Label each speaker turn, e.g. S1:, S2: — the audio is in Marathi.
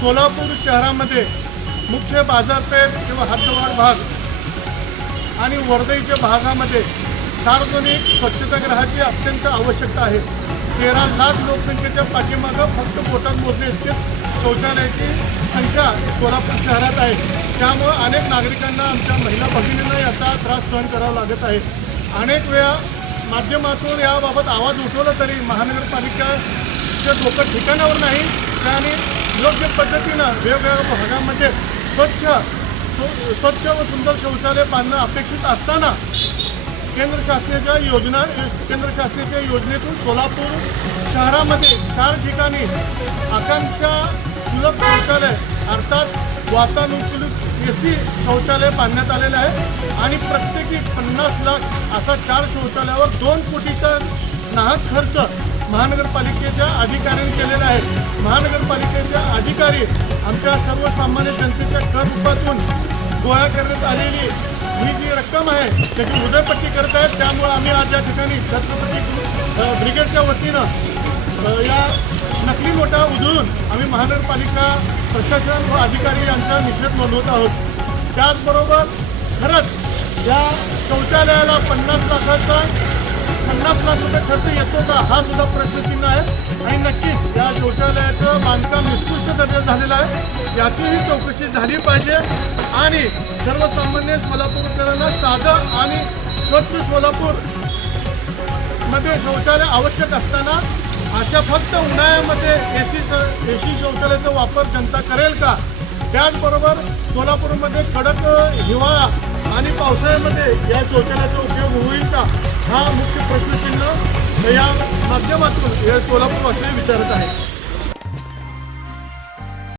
S1: सोलापूर शहरामध्ये मुख्य बाजारपेठ किंवा हद्दवाढ भाग आणि वर्दईच्या भागामध्ये सार्वजनिक स्वच्छतागृहाची अत्यंत आवश्यकता आहे. तेरा लाख लोकसंख्येच्या पाठीमागं फक्त बोटात मोजणे शौचालयाची संख्या सोलापूर शहरात आहे. त्यामुळं अनेक नागरिकांना आमच्या महिला भगिनींना याचा त्रास सहन करावा लागत आहे. अनेक वेळा माध्यमातून याबाबत आवाज उठवला तरी महानगरपालिकाच्या लोक ठिकाणावर नाही त्याने योग्य पद्धतीनं वेगवेगळ्या भागामध्ये स्वच्छ स्वच्छ व सुंदर शौचालय बांधणं अपेक्षित असताना केंद्र शासनाच्या योजना केंद्र शासनाच्या योजनेतून सोलापूर शहरामध्ये चार ठिकाणी आकांक्षा सुलभ शौचालय अर्थात वातानुकूलित ए सी शौचालय बांधण्यात आलेलं आहे आणि प्रत्येकी पन्नास लाख असा चार शौचालयावर दोन कोटीचा नाहक खर्च महानगरपालिकेच्या अधिकाऱ्यांनी केलेल्या आहेत. महानगरपालिकेच्या अधिकारी आमच्या सर्वसामान्य जनतेच्या कर रूपातून गोळा करण्यात आलेली ही जी रक्कम आहे त्याची उदयपट्टी करत आहेत. त्यामुळे आम्ही आज या ठिकाणी छत्रपती ब्रिगेडच्या वतीनं या नकली नोटा उधळून आम्ही महानगरपालिका प्रशासन व अधिकारी यांचा निषेध नोंदवत आहोत. त्याचबरोबर खरंच या शौचालयाला पन्नास लाखाचा पन्नास लाख रुपये खर्च येतो का हा सुद्धा प्रश्नचिन्ह आहे. आणि नक्कीच या शौचालयाचं बांधकाम निकृष्ट दर्जा झालेलं आहे. याचीही चौकशी झाली पाहिजे. आणि सर्वसामान्य सोलापूरकरांना साधं आणि स्वच्छ सोलापूरमध्ये शौचालय आवश्यक असताना अशा फक्त उन्हाळ्यामध्ये ए सी ए सी शौचालयाचा वापर जनता करेल का? त्याचबरोबर सोलापूरमध्ये कडक हिवाळा आणि पावसाळ्यामध्ये या शौचालयाचा उपयोग होईल का? हा मुख्य प्रश्नचिन्ह या माध्यमातून हे सोलापूरवासी विचारत आहे